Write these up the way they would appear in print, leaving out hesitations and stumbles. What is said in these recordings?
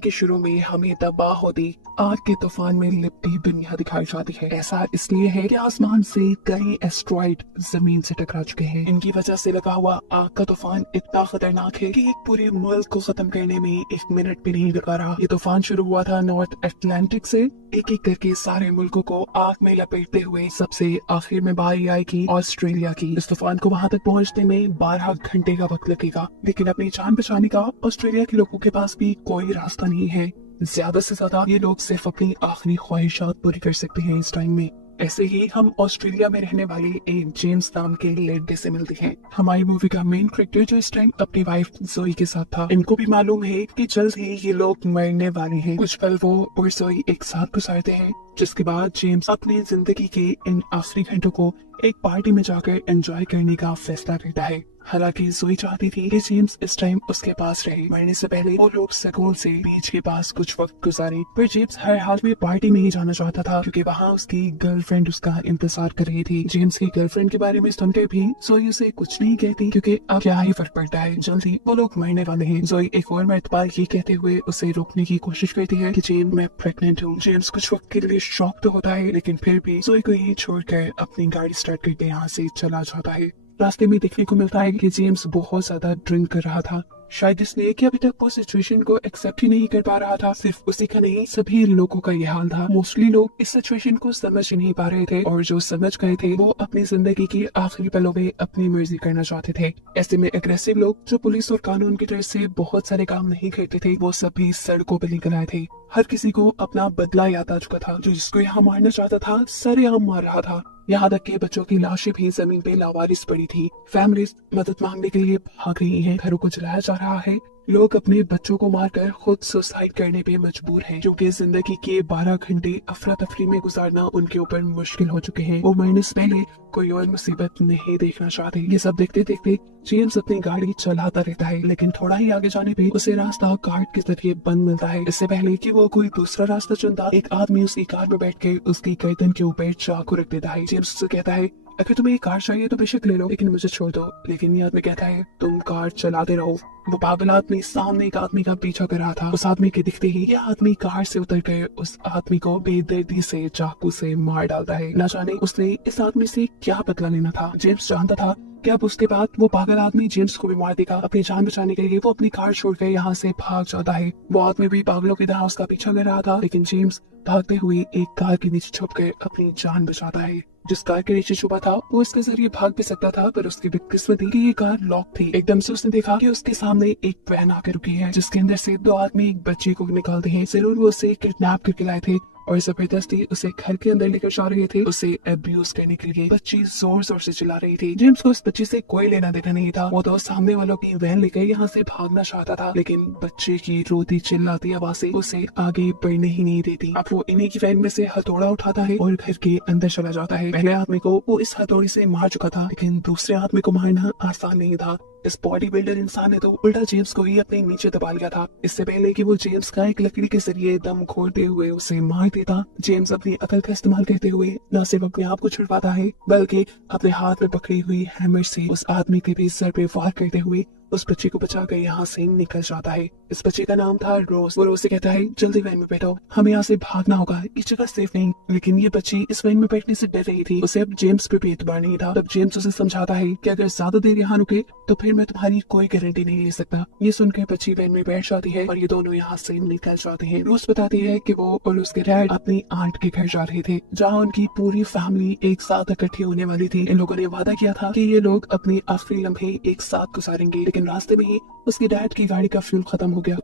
के शुरू में हमें तबाह होती आग के तूफान में लिपटी दुनिया दिखाई जाती है। ऐसा इसलिए है कि आसमान से कई एस्ट्रॉइड जमीन से टकरा चुके हैं। इनकी वजह से लगा हुआ आग का तूफान इतना खतरनाक है कि एक पूरे मुल्क को खत्म करने में एक मिनट भी नहीं लगा रहा। ये तूफान शुरू हुआ था नॉर्थ अटलांटिक से, एक एक करके सारे मुल्कों को आग में लपेटते हुए सबसे आखिर में बारी आएगी ऑस्ट्रेलिया की। इस तूफान को वहां तक पहुंचने में 12 घंटे का वक्त लगेगा, लेकिन अपनी जान बचाने का ऑस्ट्रेलिया के लोगों के पास भी कोई रास्ता नहीं है। ज्यादा से ज्यादा ये लोग सिर्फ अपनी आखिरी ख्वाहिशात पूरी कर सकते हैं इस टाइम में। ऐसे ही हम ऑस्ट्रेलिया में रहने वाले एक जेम्स नाम के लड़के से मिलते हैं। हमारी मूवी का मेन कैरेक्टर जो इस टाइम अपनी वाइफ जोई के साथ था, इनको भी मालूम है कि जल्द ही ये लोग मरने वाले हैं। कुछ पल वो और जोई एक साथ गुजारते हैं, जिसके बाद जेम्स अपनी जिंदगी के इन आखिरी घंटों को एक पार्टी में जाकर एंजॉय करने का फैसला करता है। हालांकि जोई चाहती थी कि जेम्स इस टाइम उसके पास रहे। मरने से पहले वो लोग स्कूल से बीच के पास कुछ वक्त गुजारे, पर जेम्स हर हाल में पार्टी में ही जाना चाहता था क्योंकि वहाँ उसकी गर्लफ्रेंड उसका इंतजार कर रही थी। जेम्स की गर्लफ्रेंड के बारे में सुनकर भी जोई उसे कुछ नहीं कहती क्योंकि अब क्या ही फर्क पड़ता है, जल्दी वो लोग मरने वाले हैं। जोई एक और मरतबा ये कहते हुए उसे रोकने की कोशिश करती है कि जेम्स मैं प्रेग्नेंट हूँ। जेम्स कुछ वक्त के लिए शॉक तो होता है, लेकिन फिर भी जोई को यही छोड़कर अपनी गाड़ी स्टार्ट करके यहाँ से चला जाता है। रास्ते में देखने को मिलता है कि जेम्स बहुत ज्यादा ड्रिंक कर रहा था, शायद इसलिए कि अभी तक वो सिचुएशन को एक्सेप्ट ही नहीं कर पा रहा था। सिर्फ उसी का नहीं, सभी लोगों का ये हाल था। मोस्टली लोग इस सिचुएशन को समझ ही नहीं पा रहे थे, और जो समझ गए थे वो अपनी जिंदगी की आखिरी पलों में अपनी मर्जी करना चाहते थे। ऐसे में अग्रेसिव लोग जो पुलिस और कानून की तरफ से बहुत सारे काम नहीं करते थे, वो सभी सड़कों पर निकल आए थे। हर किसी को अपना बदला याद आ चुका था। जो जिसको यहाँ मारना चाहता था सरेआम मार रहा था। यहाँ तक के बच्चों की लाशें भी जमीन पे लावारिस पड़ी थी। फैमिलीज मदद मांगने के लिए भाग रही हैं, घरों को जलाया जा रहा है। लोग अपने बच्चों को मारकर खुद सुसाइड करने पे मजबूर हैं, क्योंकि जिंदगी के 12 घंटे अफरा तफरी में गुजारना उनके ऊपर मुश्किल हो चुके हैं। वो मरने से पहले कोई और मुसीबत नहीं देखना चाहते। ये सब देखते देखते जेम्स अपनी गाड़ी चलाता रहता है, लेकिन थोड़ा ही आगे जाने पे उसे रास्ता कार्ड के जरिए बंद मिलता है। इससे पहले कि वो कोई दूसरा रास्ता चुनता, एक आदमी उसकी कार में बैठ के उसकी गर्दन के ऊपर चाकू रख देता है। जेम्स उससे कहता है अगर तुम्हें एक कार चाहिए तो बेशक ले लो, लेकिन मुझे छोड़ दो। लेकिन ये आदमी कहता है तुम कार चलाते रहो। वो पागल आदमी सामने एक आदमी का पीछा कर रहा था। उस आदमी के दिखते ही ये आदमी कार से उतर कर उस आदमी को बेदर्दी से चाकू से मार डालता है। न जाने उसने इस आदमी से क्या बदला लेना था। जेम्स जानता था कि अब उसके बाद वो पागल आदमी जेम्स को भी मार देगा। अपनी जान बचाने के लिए वो अपनी कार छोड़कर यहाँ से भाग जाता है। वो आदमी भी पागलों की तरह उसका पीछा कर रहा था, लेकिन जेम्स भागते हुए एक कार के नीचे छुप कर अपनी जान बचाता है। जिस कार के नीचे छुपा था वो इसके जरिए भाग भी सकता था, पर उसकी बदकिस्मती कि ये कार लॉक थी। एकदम से उसने देखा कि उसके सामने एक वैन आकर रुकी है, जिसके अंदर से दो आदमी एक बच्चे को निकालते हैं। जरूर वो उसे किडनैप करके लाए थे और जबरदस्ती उसे घर के अंदर लेकर जा रहे थे, उसे अब्यूज करने के लिए। बच्ची जोर जोर से चिल्ला रही थी। जेम्स को उस बच्ची से कोई लेना देना नहीं था। वो तो सामने वालों की वैन लेकर यहाँ से भागना चाहता था, लेकिन बच्चे की रोती चिल्लाती आवाज़ें उसे आगे बढ़ने ही नहीं देती। अब वो इन्हीं की वैन में से हथौड़ा उठाता है और घर के अंदर चला जाता है। पहले आदमी को वो इस हथौड़ी से मार चुका था, लेकिन दूसरे आदमी को मारना आसान नहीं था। इस बॉडी बिल्डर इंसान ने तो उल्टा जेम्स को ही अपने नीचे दबा लिया था। इससे पहले कि वो जेम्स का एक लकड़ी के जरिए दम खोलते हुए उसे मार देता, जेम्स अपनी अकल का इस्तेमाल करते हुए न सिर्फ अपने आप को छुड़वाता है, बल्कि अपने हाथ में पकड़ी हुई हैमर से उस आदमी के भी सर पे वार करते हुए उस बच्चे को बचाकर यहाँ से निकल जाता है। इस बच्चे का नाम था रोज। वो रोज से कहता है जल्दी वैन में बैठो, हमें यहाँ से भागना होगा, इस जगह सेफ नहीं। लेकिन ये बच्ची इस वैन में बैठने से डर रही थी। उसे अब जेम्स पे भी एतबार नहीं था। तब जेम्स उसे समझाता है कि अगर ज्यादा देर यहाँ रुके तो फिर मैं तुम्हारी कोई गारंटी नहीं ले सकता। ये सुनकर बच्ची वैन में बैठ जाती है और ये दोनों यहाँ से निकल जाते हैं। रोज बताती है कि वो और उसके डैड अपनी आंट के घर जा रहे थे, जहाँ उनकी पूरी फैमिली एक साथ इकट्ठी होने वाली थी। इन लोगों ने वादा किया था कि ये लोग अपने आखिरी लम्हे एक साथ गुजारेंगे, लेकिन रास्ते में ही उसके डैड की गाड़ी का फ्यूल खत्म हो गया।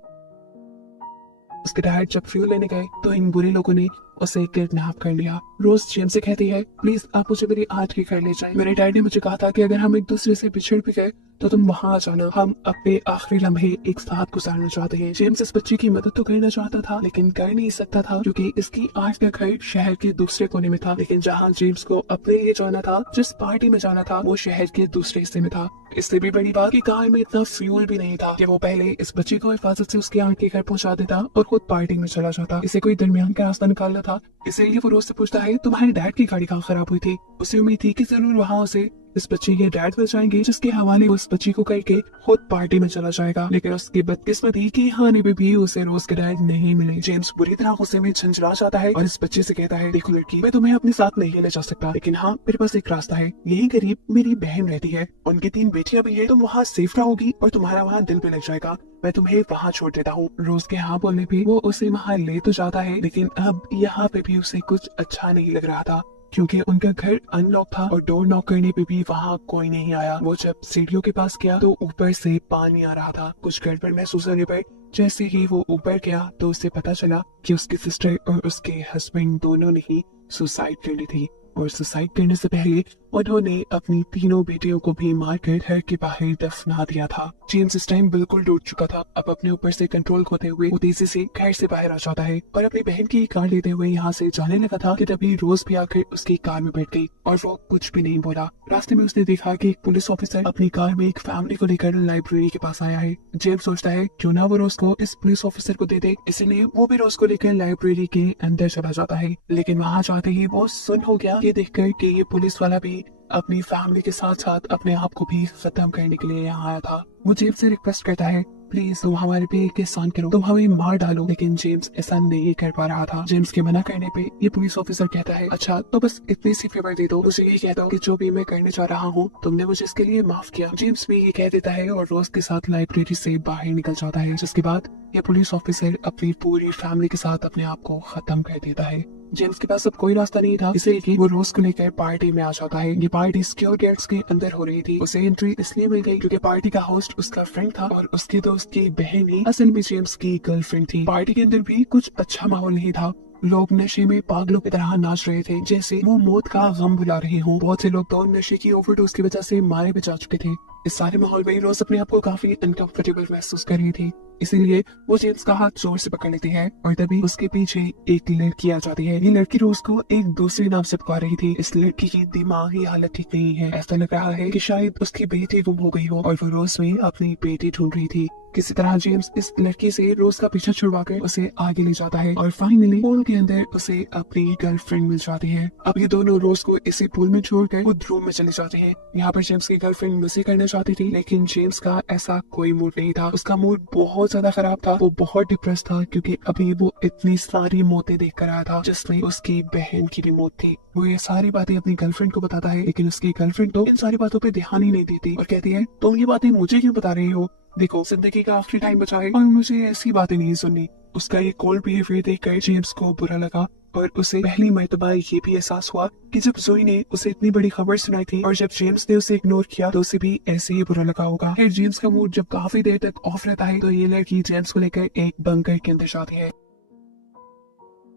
उसके डैड जब फ्यूल लेने गए तो इन बुरे लोगों ने उसे किडनैप कर लिया। रोज जेम्स से कहती है प्लीज आप मुझे मेरी आज की घर ले जाएं। मेरे डैड ने मुझे कहा था कि अगर हम एक दूसरे से बिछड़ भी गए तो तुम वहाँ आ जाना, हम अपने आखिरी लम्हे एक साथ गुजारना चाहते हैं। जेम्स इस बच्ची की मदद तो करना चाहता था, लेकिन कर नहीं सकता था क्योंकि इसकी आज का घर शहर के दूसरे कोने में था। लेकिन जहाँ जेम्स को अपने लिए जाना था, जिस पार्टी में जाना था, वो शहर के दूसरे हिस्से में था। इससे भी बड़ी बात कि कार में इतना फ्यूल भी नहीं था कि वो पहले इस बच्ची को हिफाजत से उसके आंट के घर पहुंचा देता और खुद पार्टी में चला जाता। इसे कोई दरमियान का रास्ता निकालना था, इसीलिए वो रोज से पूछता है तुम्हारे डैड की गाड़ी कहाँ खराब हुई थी। उसे उम्मीद थी कि जरूर वहाँ उसे इस बच्चे के डैड बच जाएंगे, जिसके हवाले उस बच्ची को करके खुद पार्टी में चला जाएगा। लेकिन उसकी बदकिस्मती के खाने में भी उसे रोज के डैड नहीं मिले। जेम्स बुरी तरह गुस्से में झंझला जाता है और इस बच्चे से कहता है, देखो लड़की, मैं तुम्हें अपने साथ नहीं ले जा सकता, लेकिन हाँ मेरे पास एक रास्ता है। यही करीब मेरी बहन रहती है, उनकी 3 बेटियां भी है, तुम वहाँ सेफ रहोगी और तुम्हारा वहाँ दिल भी लग जाएगा। मैं तुम्हें वहाँ छोड़ देता हूँ। रोज के हाँ बोलने पे वो उसे वहाँ ले तो जाता है, लेकिन अब यहाँ पे भी उसे कुछ अच्छा नहीं लग रहा था, क्योंकि उनका घर अनलॉक था और डोर नॉक करने पे भी वहाँ कोई नहीं आया। वो जब सीढ़ियों के पास गया तो ऊपर से पानी आ रहा था। कुछ गड़बड़ महसूस होने पर जैसे ही वो ऊपर गया तो उसे पता चला कि उसकी सिस्टर और उसके हस्बैंड दोनों ने ही सुसाइड कर ली थी, और सुसाइड करने से पहले उन्होंने अपनी तीनों बेटियों को भी मारकर घर के बाहर दफना दिया था। जेम्स इस टाइम बिल्कुल टूट चुका था। अब अपने ऊपर से कंट्रोल खोते हुए वो तेजी से घर से बाहर आ जाता है और अपनी बहन की कार लेते हुए यहाँ से जाने लगा था कि तभी रोज भी आकर उसकी कार में बैठ गई और वो कुछ भी नहीं बोला। रास्ते में उसने देखा कि एक पुलिस ऑफिसर अपनी कार में एक फैमिली को लेकर लाइब्रेरी के पास आया है। जेम्स सोचता है क्यों ना वो रोज को इस पुलिस ऑफिसर को दे दे, इसलिए वो भी रोज को लेकर लाइब्रेरी के अंदर चला जाता है। लेकिन वहाँ जाते ही वो सुन हो गया ये देखकर कि ये पुलिस वाला भी अपनी फैमिली के साथ साथ अपने आप को भी खत्म करने के लिए यहाँ आया था। वो जेम्स से रिक्वेस्ट करता है, प्लीज तुम हमारे पे एक एहसान करो, तुम हमें मार डालो। लेकिन जेम्स ऐसा नहीं कर पा रहा था। जेम्स के मना करने पे ये पुलिस ऑफिसर कहता है, अच्छा तो बस इतनी सी फेवर दे दो, उसे ये कहता हूँ कि जो भी मैं करने जा रहा हूँ तुमने मुझे इसके लिए माफ किया। जेम्स भी ये कह देता है और रोज के साथ लाइब्रेरी से बाहर निकल जाता है, जिसके बाद ये पुलिस ऑफिसर अपनी पूरी फैमिली के साथ अपने आप को खत्म कर देता है। जेम्स के पास अब कोई रास्ता नहीं था, इसलिए वो रोज को लेकर पार्टी में आ जाता है। ये पार्टी सिक्योर गेट्स के अंदर हो रही थी। उसे एंट्री इसलिए मिल गई क्योंकि पार्टी का होस्ट उसका फ्रेंड था और उसके दोस्त की बहन ही असल में जेम्स की गर्लफ्रेंड थी। पार्टी के अंदर भी कुछ अच्छा माहौल नहीं था। लोग नशे में पागलों की तरह नाच रहे थे, जैसे वो मौत का गम भुला रहे हों। बहुत से लोग तो नशे की ओवरडोज की वजह से मारे भी जा चुके थे। इस सारे माहौल में रोज अपने आप को काफी अनकंफर्टेबल महसूस कर रही थी, इसीलिए वो जेम्स का हाथ जोर से पकड़ लेती है और तभी उसके पीछे एक लड़की आ जाती है। ये लड़की रोज को एक दूसरे नाम से पुकार रही थी। इस लड़की की दिमागी हालत ठीक नहीं है। ऐसा लग रहा है कि शायद उसकी बेटी गुम हो गई हो और वो रोज में अपनी बेटी ढूंढ रही थी। किसी तरह जेम्स इस लड़की से रोज का पीछा छुड़वाकर उसे आगे ले जाता है और फाइनली पूल के अंदर उसे अपनी गर्लफ्रेंड मिल जाती है। अब ये दोनों रोज को इसी पूल में छोड़कर खुद रूम में चले जाते हैं। यहाँ पर जेम्स की गर्लफ्रेंड मजे करना चाहती थी, लेकिन जेम्स का ऐसा कोई मूड नहीं था। उसका मूड बहुत ज्यादा खराब था। वो बहुत डिप्रेस था क्योंकि अभी वो इतनी सारी मौतें देख कर आया था, जिसमें उसकी बहन की भी मौत थी। वो ये सारी बातें अपनी गर्लफ्रेंड को बताता है, लेकिन उसकी गर्लफ्रेंड तो इन सारी बातों पे ध्यान ही नहीं देती और कहती है, तुम ये बातें मुझे क्यों बता रही हो? देखो जिंदगी का आखिरी टाइम बचा है और मुझे ऐसी बातें नहीं सुननी। उसका ये कोल्ड बिहेवियर देखकर जेम्स को बुरा लगा और उसे पहली मर्तबा ये भी एहसास हुआ कि जब जोई ने उसे इतनी बड़ी खबर सुनाई थी और जब जेम्स ने उसे इग्नोर किया तो उसे भी ऐसे ही बुरा लगा होगा। फिर जेम्स का मूड जब काफी देर तक ऑफ रहता है तो ये लड़की जेम्स को लेकर एक बंकर के अंदर जाती है।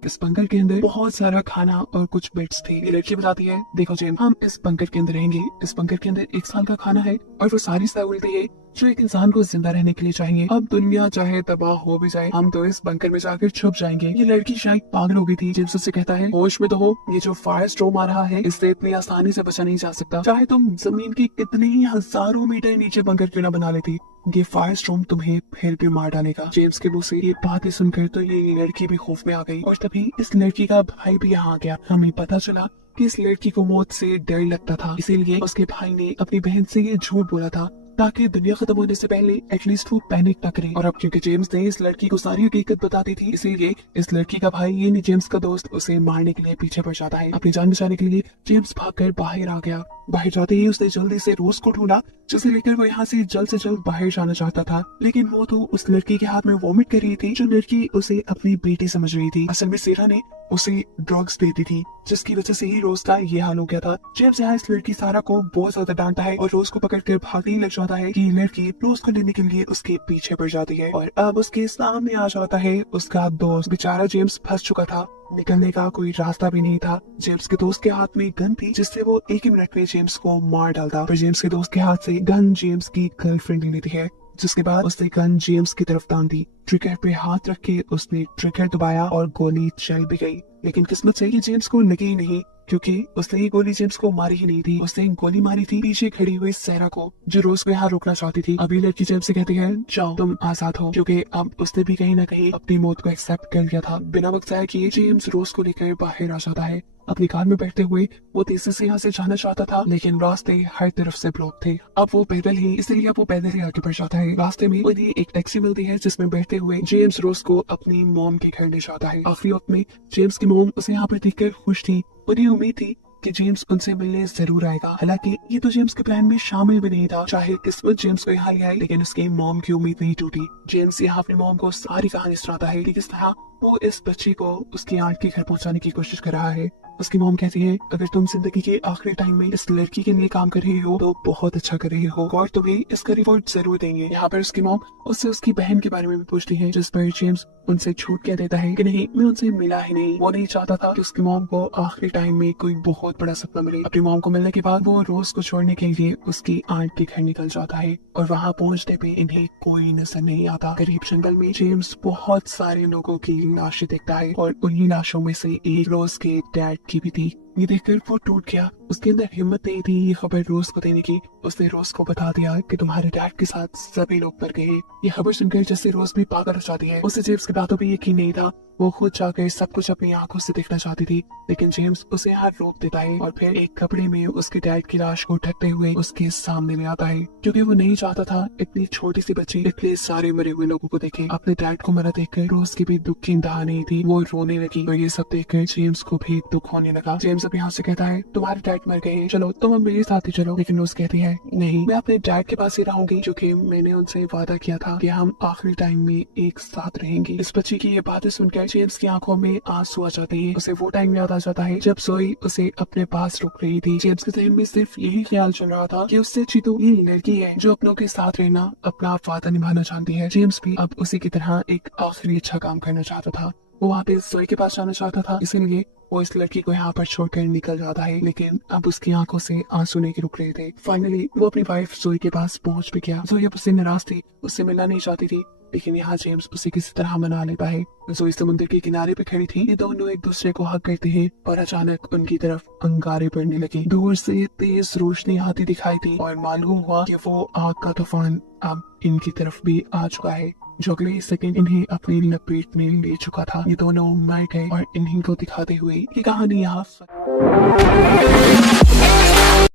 इस बंकर के अंदर बहुत सारा खाना और कुछ बेड्स थे। ये लड़की बताती है, देखो जेम्स, हम इस बंकर के अंदर रहेंगे। इस बंकर के अंदर 1 साल का खाना है और वो सारी सहूलतें हैं जो एक इंसान को जिंदा रहने के लिए चाहिए। अब दुनिया चाहे तबाह हो भी जाए, हम तो इस बंकर में जाकर छुप जाएंगे। ये लड़की शायद पागल हो गई थी। जेम्स उससे कहता है, होश में तो हो, ये जो फायर स्टॉर्म आ रहा है इससे इतनी आसानी से बचा नहीं जा सकता। चाहे तुम जमीन के कितने ही हजारों मीटर नीचे बंकर क्यों ना बना लेती, ये फायर स्टॉर्म तुम्हें फिर भी मार डालेगा। जेम्स के मुंह से ये बातें सुनकर तो ये लड़की भी खौफ में आ गई और तभी इस लड़की का भाई भी यहाँ आ गया। हमें पता चला कि इस लड़की को मौत से डर लगता था, इसीलिए उसके भाई ने अपनी बहन से ये झूठ बोला था ताकि दुनिया खत्म होने से पहले एटलीस्ट वो पैनिक ना करे। और अब क्योंकि जेम्स ने इस लड़की को सारी हकीकत बता दी थी, इसीलिए इस लड़की का भाई यानी जेम्स का दोस्त उसे मारने के लिए पीछे पड़ जाता है। अपनी जान बचाने के लिए जेम्स भागकर बाहर आ गया। बाहर जाते ही उसने जल्दी से रोज को ढूंढा, जिसे लेकर वो यहाँ से जल्द बाहर जाना चाहता था, लेकिन वो तो उस लड़की के हाथ में वॉमिट कर रही थी जो लड़की उसे अपनी बेटी समझ रही थी। असल में सेरा ने उसे ड्रग्स देती थी, जिसकी वजह से ही रोज का ये हाल हो गया था। जेम्स यहाँ इस लड़की सारा को बहुत ज्यादा डांटता है और रोज को पकड़कर भागने लग जाता है कि लड़की रोज को लेने के लिए उसके पीछे पड़ जाती है और अब उसके सामने आ जाता है उसका दोस्त। बेचारा जेम्स फंस चुका था, निकलने का कोई रास्ता भी नहीं था। जेम्स के दोस्त के हाथ में गन थी, जिससे वो एक ही मिनट में जेम्स को मार डालता। पर जेम्स के दोस्त के हाथ से गन जेम्स की गर्लफ्रेंड ले लेती है, जिसके बाद उसने गन जेम्स की तरफ तान दी। ट्रिगर पे हाथ रख के उसने ट्रिगर दबाया और गोली चल भी गई, लेकिन किस्मत से ये जेम्स को लगी ही नहीं, क्योंकि उसने ये गोली जेम्स को मारी ही नहीं थी। उसने गोली मारी थी पीछे खड़ी हुई सेरा को, जो रोज को यहाँ रोकना चाहती थी। अभी लड़की जेम्स से कहती है, जाओ तुम आजाद हो, क्योंकि अब उसने भी कहीं ना कहीं अपनी मौत को एक्सेप्ट कर लिया था। बिना वक्त जाया किए जेम्स रोज को लेकर बाहर आ जाता है। अपनी कार में बैठते हुए वो तेजी से यहाँ से जाना चाहता था, लेकिन रास्ते हर तरफ से ब्लॉक थे। अब वो पैदल ही, इसलिए अब वो पैदल ही आगे बढ़ जाता है। रास्ते में उन्हें एक टैक्सी मिलती है जिसमें बैठते हुए जेम्स रोज को अपनी मॉम के घर ले जाता है। आखिरी वक्त में जेम्स की मॉम उसे यहाँ पर देखकर खुश थी। उन्हें उम्मीद थी कि जेम्स उनसे मिलने जरूर आएगा। हालांकि ये तो जेम्स के प्लान में शामिल भी नहीं था। चाहे किस्मत जेम्स को यहाँ ले आई, लेकिन उसकी मॉम की उम्मीद नहीं टूटी। जेम्स यहाँ अपनी मॉम को सारी कहानी सुनाता है कि किस तरह वो इस बच्ची को उसकी आंट के घर पहुंचाने की कोशिश कर रहा है। उसकी मॉम कहती है, अगर तुम जिंदगी के आखिरी टाइम में इस लड़की के लिए काम कर रही हो तो बहुत अच्छा कर रही हो और तुम्हें इसका रिवॉर्ड जरूर देंगे। यहाँ पर उसकी मॉम उससे उसकी बहन के बारे में भी पूछती है, जिस पर जेम्स उनसे झूठ कह देता है कि नहीं, मैं उनसे मिला ही नहीं। वो नहीं चाहता था कि उसकी मॉम को आखिरी टाइम में कोई बहुत बड़ा सपना मिले। अपनी मॉम को मिलने के बाद वो रोज को छोड़ने के लिए उसकी आंट के घर निकल जाता है और वहाँ पहुँचने पे इन्हें कोई नजर नहीं आता। करीब जंगल में जेम्स बहुत सारे लोगों की लाशें देखता है और उन्हीं लाशों में से एक रोज के डैड की भी थी। ये देखकर वो टूट गया। उसके अंदर हिम्मत नहीं थी ये खबर रोज को देने की। उसने रोज को बता दिया कि तुम्हारे डैड के साथ सभी लोग मर गए। ये खबर सुनकर जैसे रोज भी पागल हो जाती है। उसे जेम्स की बातों पे यकीन नहीं था। वो खुद जाकर सब कुछ अपनी आंखों से देखना चाहती थी, लेकिन जेम्स उसे यहाँ रोक देता है और फिर एक कपड़े में उसके डैड की लाश को ढकते हुए उसके सामने ले आता है, क्योंकि वो नहीं चाहता था इतनी छोटी सी बच्ची इतने सारे मरे हुए लोगों को देखे। अपने डैड को मरा देखकर रोज की भी दुख की इंतहा नहीं थी। वो रोने लगी और ये सब देखकर जेम्स को भी दुख होने लगा। जेम्स अब यहाँ से कहता है, तुम्हारे डैड मर गए, चलो तुम अब मेरे साथ ही चलो। लेकिन रोज कहती है, नहीं, मैं अपने डैड के पास ही रहूंगी, क्योंकि मैंने उनसे वादा किया था कि हम आखिरी टाइम में एक साथ रहेंगे। इस बच्ची की ये बातें सुनकर जेम्स की आंखों में आंसू आ जाते हैं। उसे वो टाइम याद आ जाता है जब जोई उसे अपने पास रुक रही थी। जेम्स के जहन में सिर्फ यही ख्याल चल रहा था कि उससे अच्छी तो ये लड़की है जो अपनों के साथ रहना, अपना वादा निभाना चाहती है। जेम्स भी अब उसी की तरह एक आखिरी अच्छा काम करना चाहता था। वो वहाँ पे जोई के पास जाना चाहता था, इसीलिए वो इस लड़की को यहाँ पर छोड़कर निकल जाता है। लेकिन अब उसकी आंखों से आंसू नहीं रुक रहे थे। फाइनली वो अपनी वाइफ जोई के पास पहुंच भी गया। जोई अब उससे नाराज थी, उससे मिलना नहीं चाहती थी, लेकिन यहाँ जेम्स उसे किसी तरह मना लेता है। जोई समुद्र के किनारे पे खड़ी थी। ये दोनों एक दूसरे को हक करते हैं और अचानक उनकी तरफ अंगारे पड़ने लगे। दूर से तेज रोशनी आती दिखाई दी और मालूम हुआ कि वो आग का तूफान अब इनकी तरफ भी आ चुका है, जो अगले सेकंड इन्हें अपनी लपेट में ले चुका था। ये दोनों मर गए और इन्हीं को दिखाते हुए ये कहानी यहाँ